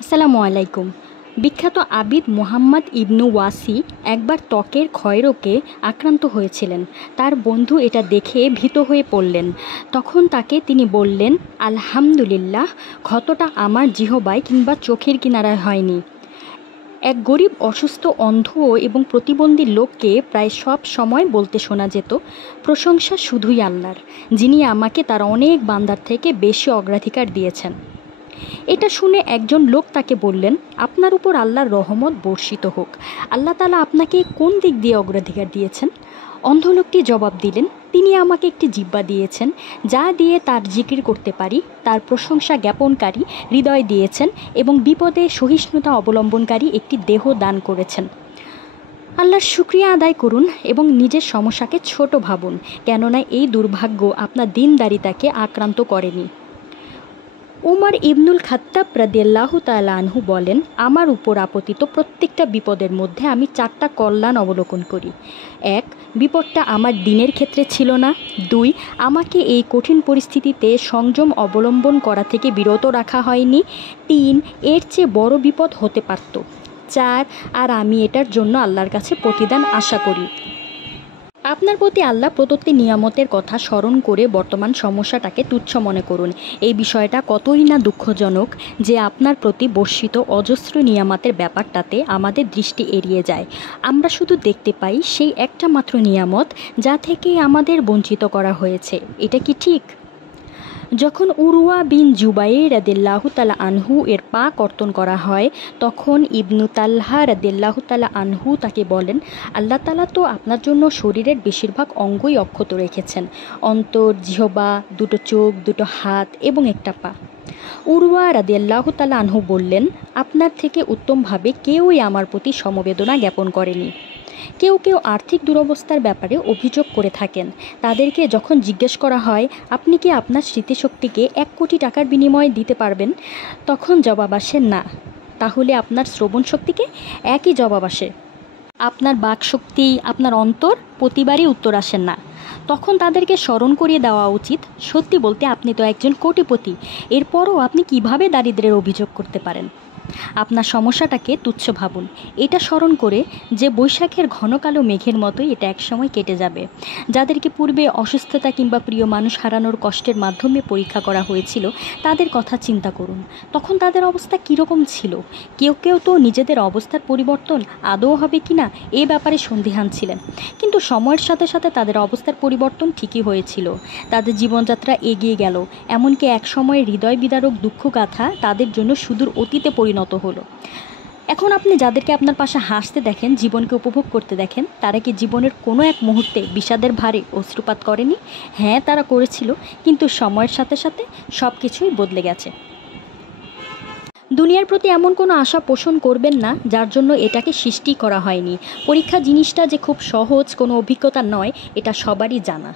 আসসালামু আলাইকুম। বিখ্যাত আবিদ মুহাম্মদ ইবনু ওয়াসি একবার ত্বকের ক্ষয়রোগে আক্রান্ত হয়েছিলেন। তার বন্ধু এটা দেখে ভীত হয়ে পড়লেন। তখন তাকে তিনি বললেন, আলহামদুলিল্লাহ, ক্ষতটা আমার জিহবায় কিংবা চোখের কিনারায় হয়নি। এক গরিব অসুস্থ অন্ধ এবং প্রতিবন্ধী লোককে প্রায় সব সময় বলতে শোনা যেত, প্রশংসা শুধুই আল্লাহর, যিনি আমাকে তার অনেক বান্দার থেকে বেশি অগ্রাধিকার দিয়েছেন। এটা শুনে একজন লোক তাকে বললেন, আপনার উপর আল্লাহর রহমত বর্ষিত হোক। আল্লাহ তাআলা আপনাকে কোন দিক দিয়ে অগ্রাধিকার দিয়েছেন? অন্ধ লোকটি জবাব দিলেন, তিনি আমাকে একটি জিহ্বা দিয়েছেন, যা দিয়ে তার জিকির করতে পারি, তার প্রশংসা জ্ঞাপনকারী হৃদয় দিয়েছেন এবং বিপদে সহিষ্ণুতা অবলম্বনকারী একটি দেহ দান করেছেন। আল্লাহর শুকরিয়া আদায় করুন এবং নিজের সমস্যাকে ছোট ভাবুন, কেননা এই দুর্ভাগ্য আপনার দীনদারিতাকে আক্রান্ত করেনি। উমর ইবনুল খাত্তাব রাদিয়াল্লাহু তাআলা আনহু বলেন, আমার উপর আপতিত প্রত্যেকটা বিপদের মধ্যে আমি 4টা কল্যাণ অবলোকন করি। 1. বিপদটা আমার দিনের ক্ষেত্রে ছিল না। 2. আমাকে এই কঠিন পরিস্থিতিতে সংযম অবলম্বন করা থেকে বিরত রাখা হয়নি। 3. এর চেয়ে বড় বিপদ হতে পারত। 4. আর আমি এটার জন্য আল্লাহর কাছে প্রতিদান আশা করি। আপনার প্রতি আল্লাহ প্রদত্ত নিয়ামতের কথা স্মরণ করে বর্তমান সমস্যাটাকে তুচ্ছ মনে করুন। এই বিষয়টা কতই না দুঃখজনক যে আপনার প্রতি বর্ষিত অজস্র নিয়ামতের ব্যাপারটাতে আমাদের দৃষ্টি এড়িয়ে যায়। আমরা শুধু দেখতে পাই সেই একটা মাত্র নিয়ামত যা থেকে আমাদের বঞ্চিত করা হয়েছে। এটা কি ঠিক? যখন উরওয়া বিন জুবাইর রাদিয়াল্লাহু তাআলা আনহু এর পা কর্তন করা হয়, তখন ইবনু তালহা রাদিয়াল্লাহু তাআলা আনহু তাকে বলেন, আল্লাহ তাআলা তো আপনার জন্য শরীরের বেশিরভাগ অঙ্গই অক্ষত রেখেছেন, অন্তর, জিহবা, 2টো চোখ, 2টো হাত এবং একটা পা। উরওয়া রাদিয়াল্লাহু তাআলা আনহু বললেন, আপনার থেকে উত্তমভাবে কেউই আমার প্রতি সমবেদনা জ্ঞাপন করেনি। কেউ কেউ আর্থিক দুরবস্থার ব্যাপারে অভিযোগ করে থাকেন। তাদেরকে যখন জিজ্ঞেস করা হয়, আপনি কি আপনার স্মৃতিশক্তিকে 1 কোটি টাকার বিনিময়ে দিতে পারবেন? তখন জবাব আসে না। তাহলে আপনার শ্রবণ শক্তিকে? একই জবাব আসে। আপনার বাকশক্তি, আপনার অন্তর? প্রতিবারই উত্তর আসেন না। তখন তাদেরকে স্মরণ করিয়ে দেওয়া উচিত, সত্যি বলতে আপনি তো একজন কোটিপতি, এরপরও আপনি কিভাবে দারিদ্র্যের অভিযোগ করতে পারেন? আপনার সমস্যাটাকে তুচ্ছ ভাবুন। এটা স্মরণ করে যে বৈশাখের ঘন কালো মেঘের মতোই এটা একসময় কেটে যাবে। যাদেরকে পূর্বে অসুস্থতা কিংবা প্রিয় মানুষ হারানোর কষ্টের মাধ্যমে পরীক্ষা করা হয়েছিল, তাদের কথা চিন্তা করুন। তখন তাদের অবস্থা কীরকম ছিল? কেউ কেউ তো নিজেদের অবস্থার পরিবর্তন আদৌ হবে কি না এ ব্যাপারে সন্দিহান ছিলেন, কিন্তু সময়ের সাথে সাথে তাদের অবস্থার পরিবর্তন ঠিকই হয়েছিল। তাদের জীবনযাত্রা এগিয়ে গেল, এমনকি এক সময় হৃদয় বিদারক দুঃখগাথা তাদের জন্য সুদূর অতীতে পরিণত হলো। এখন আপনি যাদেরকে আপনার পাশে হাসতে দেখেন, জীবনকে উপভোগ করতে দেখেন, তারা কি জীবনের কোনো এক মুহূর্তে বিষাদের ভারে অশ্রুপাত করেনি? হ্যাঁ, তারা করেছিল, কিন্তু সময়ের সাথে সাথে সব কিছুই বদলে গেছে। দুনিয়ার প্রতি এমন কোনো আশা পোষণ করবেন না যার জন্য এটাকে সৃষ্টি করা হয়নি। পরীক্ষা জিনিসটা যে খুব সহজ কোনো অভিজ্ঞতা নয়, এটা সবারই জানা।